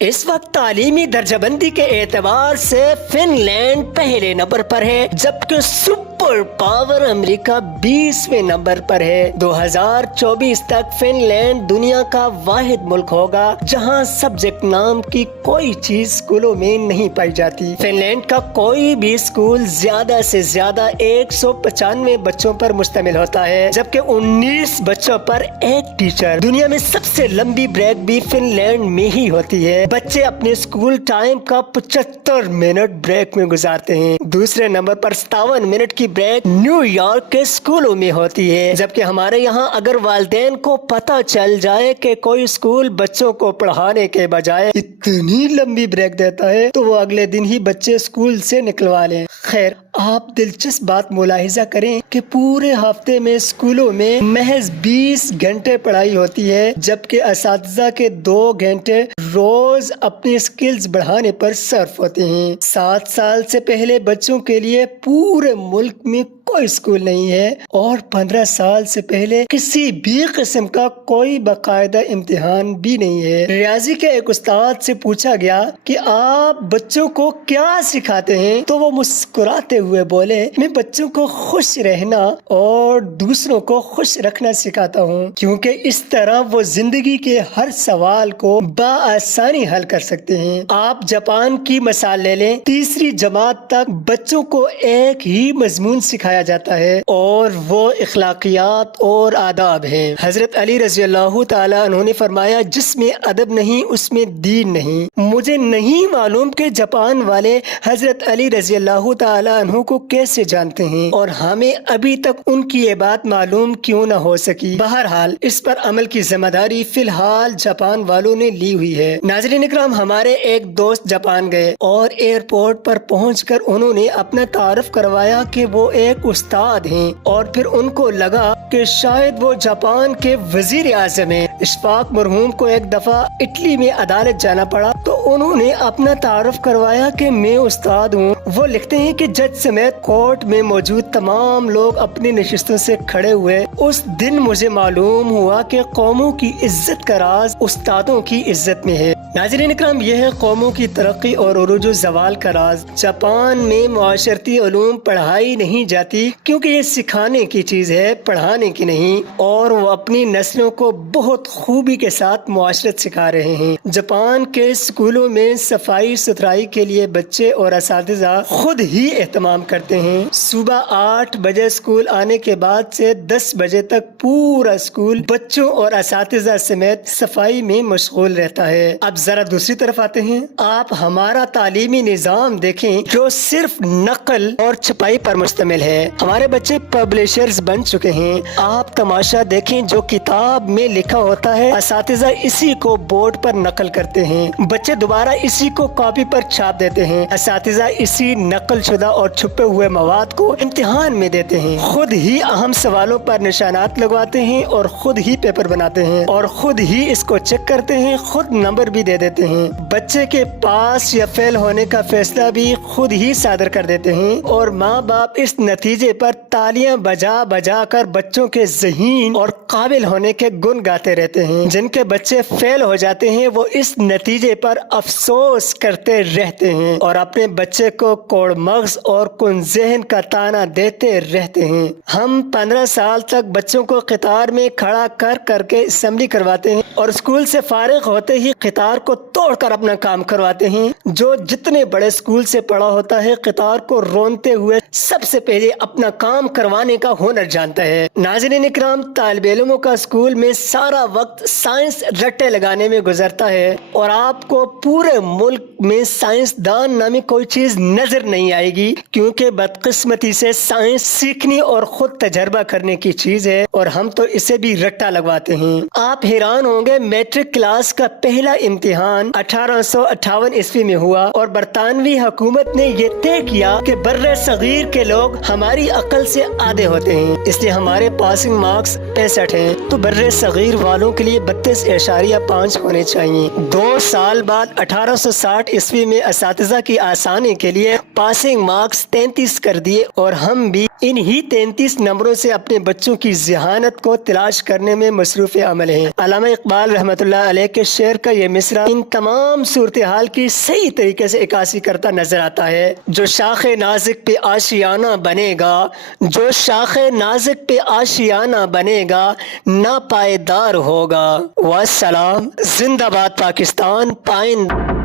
اس وقت تعلیمی درجہ بندی کے اعتبار سے فن لینڈ پہلے نمبر پر ہے، جبکہ سپر پاور امریکہ 20ویں نمبر پر ہے۔ 2024 تک فن لینڈ دنیا کا واحد ملک ہوگا جہاں سبجیکٹ نام کی کوئی چیز اسکولوں میں نہیں پائی جاتی۔ فن لینڈ کا کوئی بھی اسکول زیادہ سے زیادہ 195 بچوں پر مشتمل ہوتا ہے، جبکہ 19 بچوں پر ایک ٹیچر۔ دنیا میں سب سے لمبی بریک بھی فن لینڈ میں ہی ہوتی ہے۔ بچے اپنے اسکول ٹائم کا 75 منٹ بریک میں گزارتے ہیں۔ دوسرے نمبر پر 57 منٹ کی بریک نیو یارک کے اسکولوں میں ہوتی ہے، جبکہ ہمارے یہاں اگر والدین کو پتہ چل جائے کہ کوئی اسکول بچوں کو پڑھانے کے بجائے اتنی لمبی بریک دیتا ہے تو وہ اگلے دن ہی بچے اسکول سے نکلوا لیں۔ خیر، آپ دلچسپ بات ملاحظہ کریں کہ پورے ہفتے میں اسکولوں میں محض 20 گھنٹے پڑھائی ہوتی ہے، جبکہ اساتذہ کے 2 گھنٹے روز اپنی سکلز بڑھانے پر صرف ہوتے ہیں۔ 7 سال سے پہلے بچوں کے لیے پورے ملک میں کوئی اسکول نہیں ہے، اور 15 سال سے پہلے کسی بھی قسم کا کوئی باقاعدہ امتحان بھی نہیں ہے۔ ریاضی کے ایک استاد سے پوچھا گیا کہ آپ بچوں کو کیا سکھاتے ہیں، تو وہ مسکراتے ہوئے بولے، میں بچوں کو خوش رہنا اور دوسروں کو خوش رکھنا سکھاتا ہوں، کیونکہ اس طرح وہ زندگی کے ہر سوال کو بآسانی حل کر سکتے ہیں۔ آپ جاپان کی مثال لے لیں، 3ری جماعت تک بچوں کو ایک ہی مضمون سکھایا جاتا ہے، اور وہ اخلاقیات اور آداب ہیں۔ حضرت علی رضی اللہ تعالی عنہ نے فرمایا، جس میں ادب نہیں اس میں دین نہیں۔ مجھے نہیں معلوم کہ جاپان والے حضرت علی رضی اللہ تعالی عنہ کو کیسے جانتے ہیں، اور ہمیں ابھی تک ان کی یہ بات معلوم کیوں نہ ہو سکی۔ بہرحال اس پر عمل کی ذمہ داری فی الحال جاپان والوں نے لی ہوئی ہے۔ ناظرین اکرام، ہمارے ایک دوست جاپان گئے اور ایئرپورٹ پر پہنچ کر انہوں نے اپنا تعارف کروایا کہ وہ ایک استاد ہیں، اور پھر ان کو لگا کہ شاید وہ جاپان کے وزیر اعظم ہیں۔ اشفاق مرحوم کو ایک دفعہ اٹلی میں عدالت جانا پڑا تو انہوں نے اپنا تعارف کروایا کہ میں استاد ہوں۔ وہ لکھتے ہیں کہ جج سمیت کورٹ میں موجود تمام لوگ اپنی نشستوں سے کھڑے ہوئے۔ اس دن مجھے معلوم ہوا کہ قوموں کی عزت کا راز استادوں کی عزت میں ہے۔ ناظرین اکرام، یہ ہے قوموں کی ترقی اور عروج و زوال کا راز۔ جاپان میں معاشرتی علوم پڑھائی نہیں جاتی کیونکہ یہ سکھانے کی چیز ہے، پڑھانے کی نہیں، اور وہ اپنی نسلوں کو بہت خوبی کے ساتھ معاشرت سکھا رہے ہیں۔ جاپان کے اسکولوں میں صفائی ستھرائی کے لیے بچے اور اساتذہ خود ہی اہتمام کرتے ہیں۔ صبح 8 بجے اسکول آنے کے بعد سے 10 بجے تک پورا اسکول بچوں اور اساتذہ سمیت صفائی میں مشغول رہتا ہے۔ اب ذرا دوسری طرف آتے ہیں۔ آپ ہمارا تعلیمی نظام دیکھیں جو صرف نقل اور چھپائی پر مشتمل ہے۔ ہمارے بچے پبلشرز بن چکے ہیں۔ آپ تماشا دیکھیں، جو کتاب میں لکھا ہوتا ہے اساتذہ اسی کو بورڈ پر نقل کرتے ہیں، بچے دوبارہ اسی کو کاپی پر چھاپ دیتے ہیں، اساتذہ اسی نقل شدہ اور چھپے ہوئے مواد کو امتحان میں دیتے ہیں، خود ہی اہم سوالوں پر نشانات لگواتے ہیں اور خود ہی پیپر بناتے ہیں اور خود ہی اس کو چیک کرتے ہیں، خود نمبر بھی دے دیتے ہیں۔ بچے کے پاس یا فیل ہونے کا فیصلہ بھی خود ہی صادر کر دیتے ہیں، اور ماں باپ اس نتیجے پر تالیاں بجا بجا کر بچوں کے ذہین اور قابل ہونے کے گن گاتے رہتے ہیں۔ جن کے بچے فیل ہو جاتے ہیں وہ اس نتیجے پر افسوس کرتے رہتے ہیں اور اپنے بچے کو کوڑ مغز اور کن ذہن کا تانا دیتے رہتے ہیں۔ ہم 15 سال تک بچوں کو قطار میں کھڑا کر کر کے اسمبلی کرواتے ہیں، اور اسکول سے فارغ ہوتے ہی قطار کو توڑ کر اپنا کام کرواتے ہیں۔ جو جتنے بڑے اسکول سے پڑھا ہوتا ہے قطار کو رونتے ہوئے سب سے پہلے اپنا کام کروانے کا ہنر جانتا ہے۔ ناظرین اکرام، طالب علموں کا اسکول میں سارا وقت سائنس رٹے لگانے میں گزرتا ہے، اور آپ کو پورے ملک میں سائنس دان نامی کوئی چیز نظر نہیں آئے گی، کیونکہ بدقسمتی سے سائنس سیکھنے اور خود تجربہ کرنے کی چیز ہے، اور ہم تو اسے بھی رٹا لگواتے ہیں۔ آپ حیران ہوں گے، میٹرک کلاس کا پہلا امتحان 1858 عیسوی میں ہوا، اور برطانوی حکومت نے یہ طے کیا کہ بر صغیر کے لوگ ہماری عقل سے آدھے ہوتے ہیں، اس لیے ہمارے پاسنگ مارکس 65 ہیں، تو بر صغیر والوں کے لیے 32.5 ہونے چاہیے۔ 2 سال بعد 1860 عیسوی میں اساتذہ کی آسانی کے لیے پاسنگ مارکس 33 کر دیے، اور ہم ہم بھی انہی 33 نمبروں سے اپنے بچوں کی ذہانت کو تلاش کرنے میں مصروف عمل ہیں۔ علامہ اقبال رحمۃ اللہ علیہ کے شعر کا یہ مصرع ان تمام صورتحال کی صحیح طریقے سے عکاسی کرتا نظر آتا ہے۔ جو شاخ نازک پہ آشیانہ بنے گا، جو شاخ نازک پہ آشیانہ بنے گا، ناپائیدار ہوگا۔ والسلام، زندہ باد پاکستان، پائند